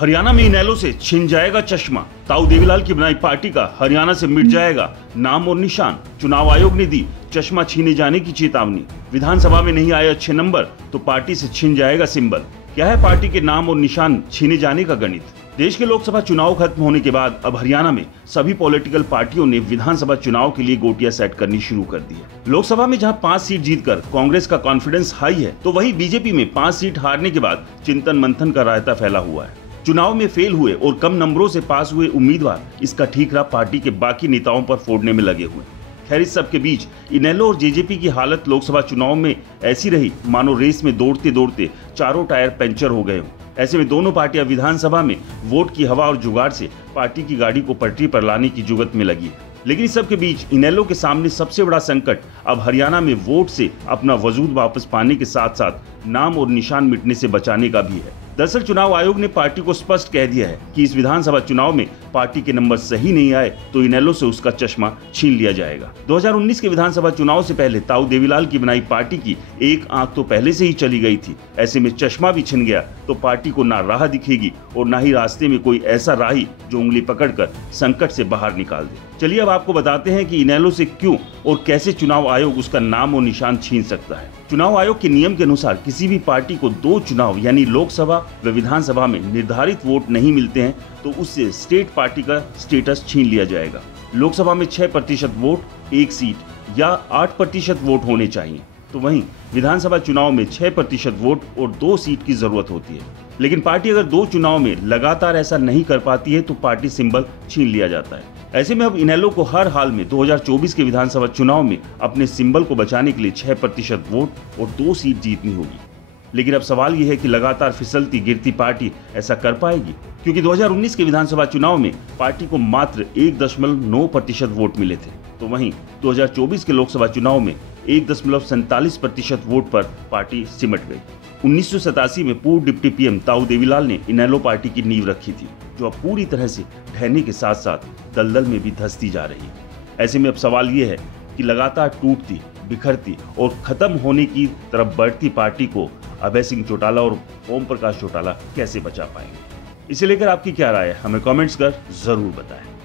हरियाणा में इनेलो से छिन जाएगा चश्मा। ताऊ देवीलाल की बनाई पार्टी का हरियाणा से मिट जाएगा नाम और निशान। चुनाव आयोग ने दी चश्मा छीने जाने की चेतावनी। विधानसभा में नहीं आया 6 नंबर तो पार्टी से छिन जाएगा सिंबल। क्या है पार्टी के नाम और निशान छीने जाने का गणित? देश के लोकसभा चुनाव खत्म होने के बाद अब हरियाणा में सभी पॉलिटिकल पार्टियों ने विधानसभा चुनाव के लिए गोटियां सेट करनी शुरू कर दी है। लोकसभा में जहां 5 सीट जीतकर कांग्रेस का कॉन्फिडेंस हाई है, तो वहीं बीजेपी में 5 सीट हारने के बाद चिंतन मंथन का रायता फैला हुआ है। चुनाव में फेल हुए और कम नंबरों से पास हुए उम्मीदवार इसका ठीकरा पार्टी के बाकी नेताओं पर फोड़ने में लगे हुए। खैर, इस सब के बीच इनेलो और जेजेपी की हालत लोकसभा चुनाव में ऐसी रही मानो रेस में दौड़ते दौड़ते चारों टायर पंचर हो गए हों। ऐसे में दोनों पार्टियां विधानसभा में वोट की हवा और जुगाड़ से पार्टी की गाड़ी को पटरी पर लाने की जुगत में लगी है। लेकिन इस सब के बीच इनेलो के सामने सबसे बड़ा संकट अब हरियाणा में वोट से अपना वजूद वापस पाने के साथ साथ नाम और निशान मिटने से बचाने का भी है। दरअसल चुनाव आयोग ने पार्टी को स्पष्ट कह दिया है कि इस विधानसभा चुनाव में पार्टी के नंबर सही नहीं आए तो इनेलो से उसका चश्मा छीन लिया जाएगा। 2019 के विधानसभा चुनाव से पहले ताऊ देवीलाल की बनाई पार्टी की एक आंख तो पहले से ही चली गई थी। ऐसे में चश्मा भी छिन गया तो पार्टी को ना राह दिखेगी और ना ही रास्ते में कोई ऐसा राही जो उंगली पकड़कर संकट से बाहर निकाल दे। चलिए अब आपको बताते हैं कि इनेलो से क्यों और कैसे चुनाव आयोग उसका नाम और निशान छीन सकता है। चुनाव आयोग के नियम के अनुसार किसी भी पार्टी को 2 चुनाव यानी लोकसभा व विधानसभा में निर्धारित वोट नहीं मिलते हैं तो उससे स्टेट पार्टी का स्टेटस छीन लिया जाएगा। लोकसभा में 6% वोट, 1 सीट या 8% वोट होने चाहिए, तो वहीं विधानसभा चुनाव में 6% वोट और 2 सीट की जरूरत होती है। लेकिन पार्टी अगर 2 चुनाव में लगातार ऐसा नहीं कर पाती है तो पार्टी सिंबल छीन लिया जाता है। ऐसे में अब इनेलो को हर हाल में 2024 के विधानसभा चुनाव में अपने सिंबल को बचाने के लिए 6% वोट और 2 सीट जीतनी होगी। लेकिन अब सवाल यह है कि लगातार फिसलती गिरती पार्टी ऐसा कर पाएगी, क्योंकि 2019 के विधानसभा चुनाव में पार्टी को मात्र 1.9% वोट मिले थे, तो वहीं 2024 के लोकसभा चुनाव में 1.47% वोट पर पार्टी सिमट गई। 1987 में पूर्व डिप्टी पीएम ताऊ देवीलाल ने इनेलो पार्टी की नींव रखी थी, जो अब पूरी तरह से ढहने के साथ साथ दलदल में भी धंसती जा रही है। ऐसे में अब सवाल ये है कि लगातार टूटती, बिखरती और खत्म होने की तरफ बढ़ती पार्टी को अभय सिंह चौटाला और ओम प्रकाश चौटाला कैसे बचा पाएंगे? इसे लेकर आपकी क्या राय है? हमें कमेंट्स कर जरूर बताएं।